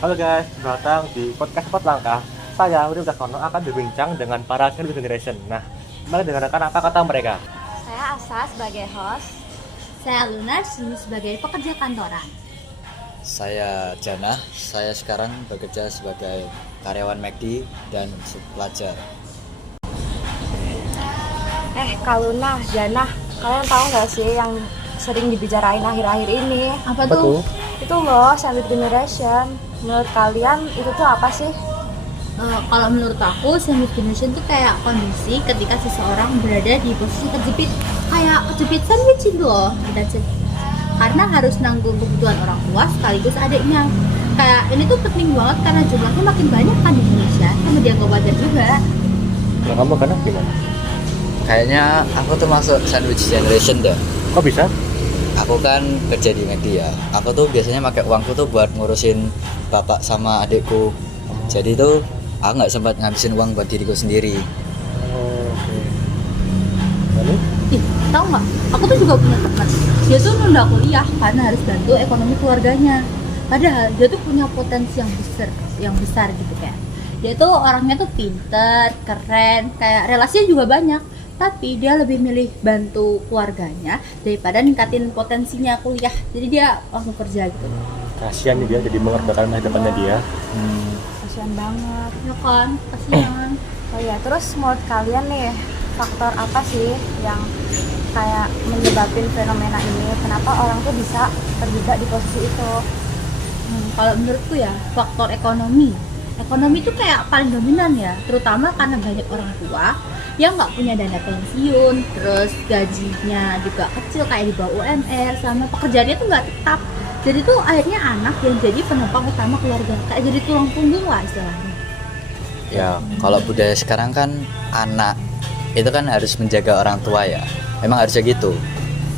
Halo guys, selamat datang di podcast Pot Langkah. Saya Udi Udakono akan berbincang dengan para senior generation. Nah, mari dengarkan apa kata mereka. Saya Asa sebagai host. Saya Luna sebagai pekerja kantoran. Saya Jana, saya sekarang bekerja sebagai karyawan McD dan pelajar. Kak Luna, Jana, kalian tahu nggak sih yang sering dibicarain akhir-akhir ini? Apa tuh? Itu loh, sandwich generation. Menurut kalian itu tuh apa sih? Kalau menurut aku, sandwich generation tuh kayak kondisi ketika seseorang berada di posisi terjepit, kayak kejepit sandwich itu loh. Karena harus nanggung kebutuhan orang tua sekaligus adiknya. Kayak ini tuh penting banget karena jumlahnya makin banyak kan di Indonesia, sama dianggap wajar juga. Nah, kamu karena gimana? Kayaknya aku tuh masuk sandwich generation dah. Kok bisa? Aku kan kerja di McD ya. Aku tuh biasanya pakai uangku tuh buat ngurusin bapak sama adikku. Jadi tuh aku nggak sempat ngabisin uang buat diriku sendiri. Oke. Lalu? Ih, tau nggak? Aku tuh juga punya teman. Dia tuh nunda kuliah karena harus bantu ekonomi keluarganya. Padahal dia tuh punya potensi yang besar gitu kayak. Dia tuh orangnya tuh pinter, keren, kayak relasinya juga banyak. Tapi dia lebih milih bantu keluarganya daripada ningkatin potensinya kuliah. Jadi dia langsung kerja gitu. Kasihan nih dia jadi mengorbankan masa depannya dia. Kasian banget. Ya kan, kasihan. Oh ya, terus menurut kalian nih, faktor apa sih yang kayak menyebabin fenomena ini? Kenapa orang tuh bisa terjebak di posisi itu? Kalau menurutku ya, faktor ekonomi. Ekonomi itu kayak paling dominan ya, terutama karena banyak orang tua yang nggak punya dana pensiun, terus gajinya juga kecil kayak di bawah UMR, sama pekerjaannya tuh nggak tetap. Jadi tuh akhirnya anak yang jadi penumpang utama keluarga, kayak jadi tulang punggung lah istilahnya. Ya, kalau budaya sekarang kan anak itu kan harus menjaga orang tua ya. Emang harusnya gitu.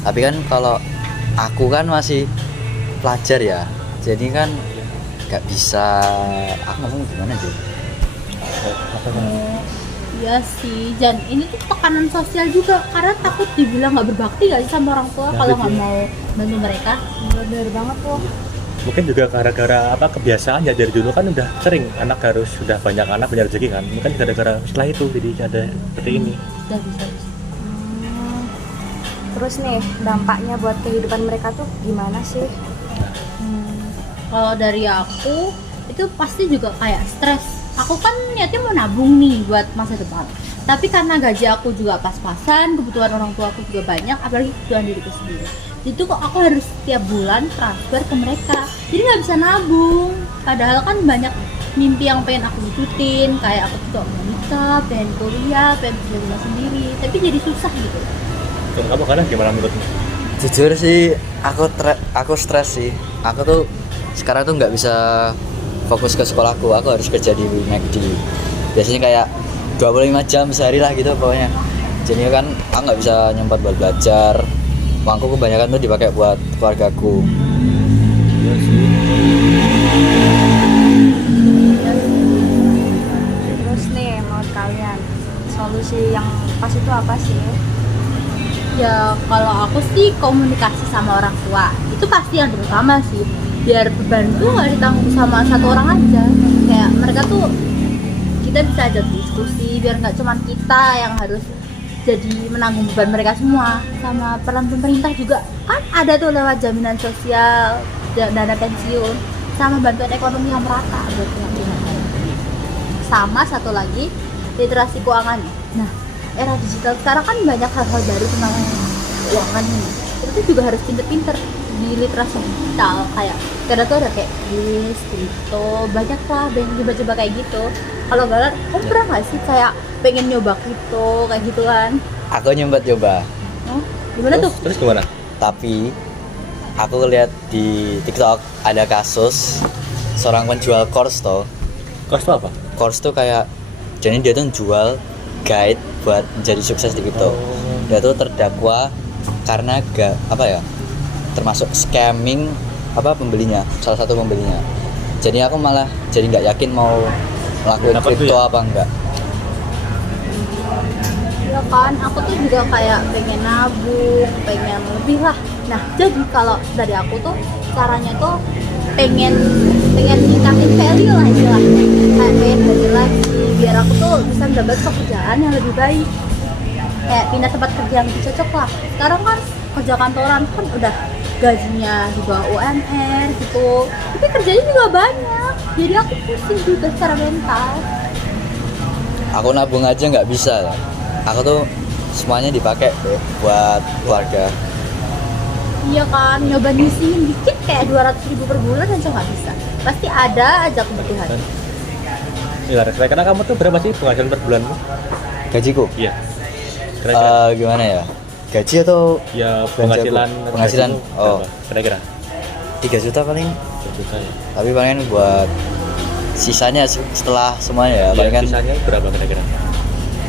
Tapi kan kalau aku kan masih pelajar ya. Jadi kan nggak bisa. Aku ngomong gimana sih? Iya sih, dan ini tuh tekanan sosial juga karena takut dibilang nggak berbakti gak sih sama orang tua kalau nggak mau bantu mereka. Bener banget tuh. Mungkin juga gara-gara kebiasaan ya, dari dulu kan udah sering anak harus sudah banyak anak punya rezeki kan. Mungkin gara-gara setelah itu jadi ada seperti ini. Udah bisa. Terus nih, dampaknya buat kehidupan mereka tuh gimana sih? Kalau dari aku itu pasti juga kayak stres. Aku kan niatnya mau nabung nih buat masa depan. Tapi karena gaji aku juga pas-pasan, kebutuhan orang tua aku juga banyak, apalagi kebutuhan diriku sendiri. Itu kok aku harus tiap bulan transfer ke mereka. Jadi nggak bisa nabung. Padahal kan banyak mimpi yang pengen aku wujudin, kayak aku juga mau nikah, pengen kuliah, pengen punya rumah sendiri. Tapi jadi susah gitu. Kalau kamu kadang gimana menurutmu? Jujur sih, aku stres sih. Aku tuh sekarang tuh nggak bisa fokus ke sekolahku. Aku harus kerja di McD. Biasanya kayak 25 jam sehari lah gitu pokoknya. Jadi kan aku nggak bisa nyempat buat belajar. Uangku kebanyakan tuh dipakai buat keluargaku. Iya sih. Terus nih, menurut kalian solusi yang pas itu apa sih? Ya kalau aku sih komunikasi sama orang tua itu pasti yang terutama sih, biar beban tuh nggak ditanggung sama satu orang aja. Kayak mereka tuh kita bisa ajak diskusi biar nggak cuma kita yang harus jadi menanggung beban mereka semua. Sama peran pemerintah juga kan ada tuh lewat jaminan sosial, dana pensiun, sama bantuan ekonomi yang merata buat pihak-pihak. Sama satu lagi, literasi keuangan. Nah, era digital sekarang kan banyak hal-hal baru tentang keuangan nih. Itu juga harus pinter-pinter di literasi digital. Kayak karena tuh ada kayak kripto, banyak lah banyak coba-coba kayak gitu. Kalau kalian, kamu pernah nggak sih kayak pengen nyoba kripto kayak gituan? Aku nyempat coba. Oh, gimana tuh? Terus gimana? Tapi aku lihat di TikTok ada kasus seorang penjual course tuh. Kos itu apa? Course tuh kayak jadi dia tuh jual guide buat menjadi sukses di kripto. Dia tuh terdakwa karena termasuk scamming pembelinya, salah satu pembelinya. Jadi aku malah jadi nggak yakin mau ngelakuin kripto apa enggak. Ya kan, aku tuh juga kayak pengen nabung, pengen lebih lah. Nah, jadi kalau dari aku tuh caranya tuh pengen ningkatin value lah istilahnya, kayak pengen belajar lagi biar aku tuh bisa mendapat pekerjaan yang lebih baik, kayak pindah tempat kerja yang lebih cocok lah. Sekarang kan kerja kantoran kan udah gajinya di bawah UMR gitu, tapi kerjanya juga banyak, jadi aku pusing juga secara mental. Aku nabung aja nggak bisa lah. Aku tuh semuanya dipakai tuh buat keluarga. Iya kan, nyoba nyisihin dikit kayak 200.000 per bulan aja nggak bisa, pasti ada aja kebutuhan. Iya, kira-kira kamu tuh berapa sih penghasilan per bulanmu? Gajiku? Iya. Kira-kira Gimana ya? Gaji atau ya belanjaku? Penghasilan? gajimu Oh, berapa? Kira-kira 3 juta paling. 2 juta ya. Tapi palingan buat sisanya setelah semuanya ya, Iya, paling kan sisanya berapa kira-kira?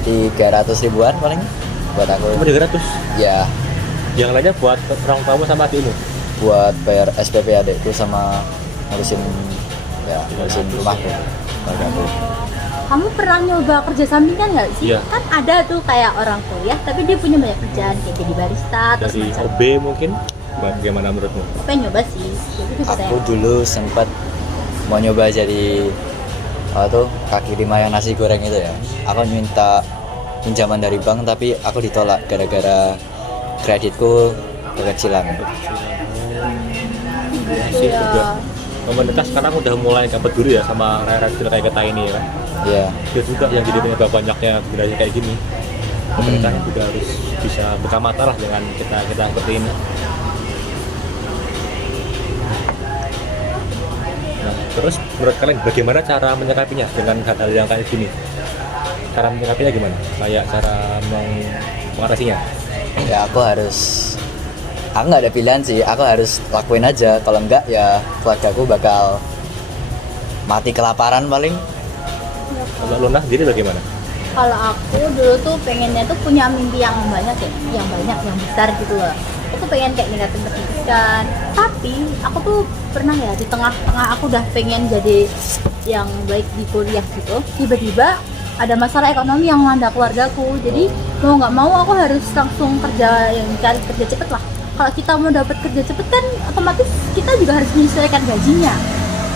300 ribuan paling buat aku. Cuma 300. Ya, Yang lainnya buat orang tuamu sama adikmu. buat bayar SPP adekku sama ngurusin rumahku, keluargaku. Kamu pernah nyoba kerja sampingan nggak sih? Iya. Kan ada tuh kayak orang kuliah tapi dia punya banyak kerjaan kayak jadi barista atau Dari semacam. OB mungkin. Bagaimana menurutmu? Aku pengen nyoba sih. Jadi bisa Aku dulu sempat mau nyoba jadi kaki lima yang nasi goreng itu ya. Aku minta pinjaman dari bank tapi aku ditolak gara-gara kreditku kekecilan. Iya gitu sih ya. juga. Pemerintah sekarang udah mulai dapat dulu ya sama rakyat kecil kayak kita ini ya. Iya. Itu juga yang jadi penyebab banyaknya generasi kayak gini. Pemerintahnya juga harus bisa buka mata lah dengan kita seperti ini. Nah, terus menurut kalian bagaimana cara menyikapinya dengan hal-hal yang kayak gini? Cara menyikapinya gimana? Kayak cara mengatasinya? Ya aku nggak ada pilihan sih, aku harus lakuin aja. Kalau enggak ya keluargaku bakal mati kelaparan paling. Kalau Luna sendiri bagaimana? Kalau aku dulu tuh pengennya tuh punya mimpi yang banyak ya, yang besar gitu loh. Aku pengen kayak ningkatin pendidikan, tapi aku tuh pernah ya di tengah-tengah aku udah pengen jadi yang baik di kuliah gitu, tiba-tiba ada masalah ekonomi yang melanda keluargaku. Jadi mau nggak mau aku harus langsung cari kerja cepet lah. Kalau kita mau dapat kerja cepet kan otomatis kita juga harus menyesuaikan gajinya.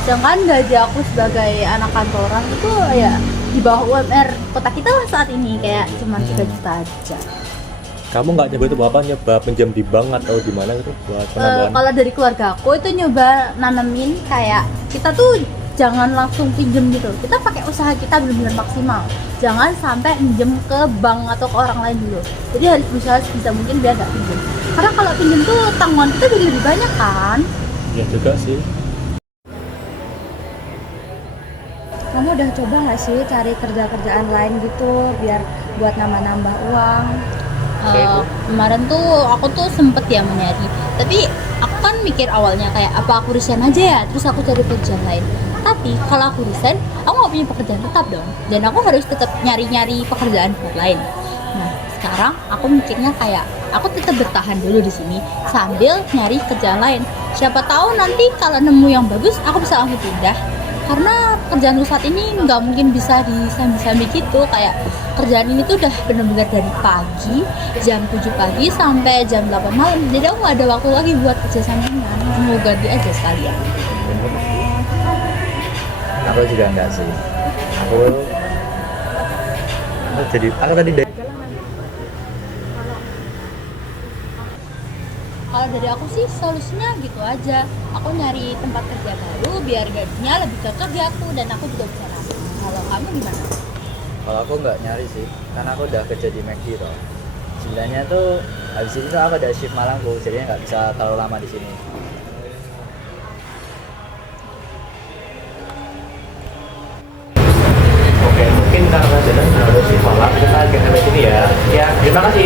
Sedangkan gaji aku sebagai anak kantoran itu ya di bawah UMR kota kita lah saat ini, kayak cuma 3 juta aja. Kamu nggak nyoba itu apa? Nyoba pinjam di bank atau di mana gitu buat penambahan? Kalau dari keluarga aku itu nyoba nanemin kayak kita tuh jangan langsung pinjem gitu, kita pakai usaha kita benar-benar maksimal, jangan sampai pinjem ke bank atau ke orang lain dulu. Jadi harus berusaha sebisa mungkin biar nggak pinjem, karena kalau pinjem tuh tanggungan kita jadi lebih banyak kan. Ya juga sih. Kamu udah coba nggak sih cari kerjaan lain gitu biar buat nambah uang? Kemarin tuh aku tuh sempet ya menyari, tapi aku kan mikir awalnya kayak apa aku resign aja ya, terus aku cari pekerjaan lain. Tapi kalau aku resign, aku nggak punya pekerjaan tetap dong, dan aku harus tetap nyari pekerjaan lain. Nah sekarang aku mikirnya kayak aku tetap bertahan dulu di sini sambil nyari kerjaan lain. Siapa tahu nanti kalau nemu yang bagus aku bisa langsung pindah. Karena kerjaan saat ini nggak mungkin bisa disambi-sambi gitu, kayak kerjaan ini tuh udah bener-bener dari pagi jam 7 pagi sampai jam 8 malam, jadi aku nggak ada waktu lagi buat kerja sampingan. Mau ganti aja sekalian. Aku juga enggak sih. Aku tadi Kalau dari aku sih solusinya gitu aja, aku nyari tempat kerja baru biar gajinya lebih cocok di aku dan aku juga bisa nabung. Kalau kamu gimana? Kalau aku nggak nyari sih, karena aku udah kerja di McD toh. Sebenarnya tuh habis itu tuh aku ada shift malangku, jadinya nggak bisa terlalu lama di sini. Oke, mungkin karena jalan harus di malam kita akhirnya sampai sini ya. Ya, terima kasih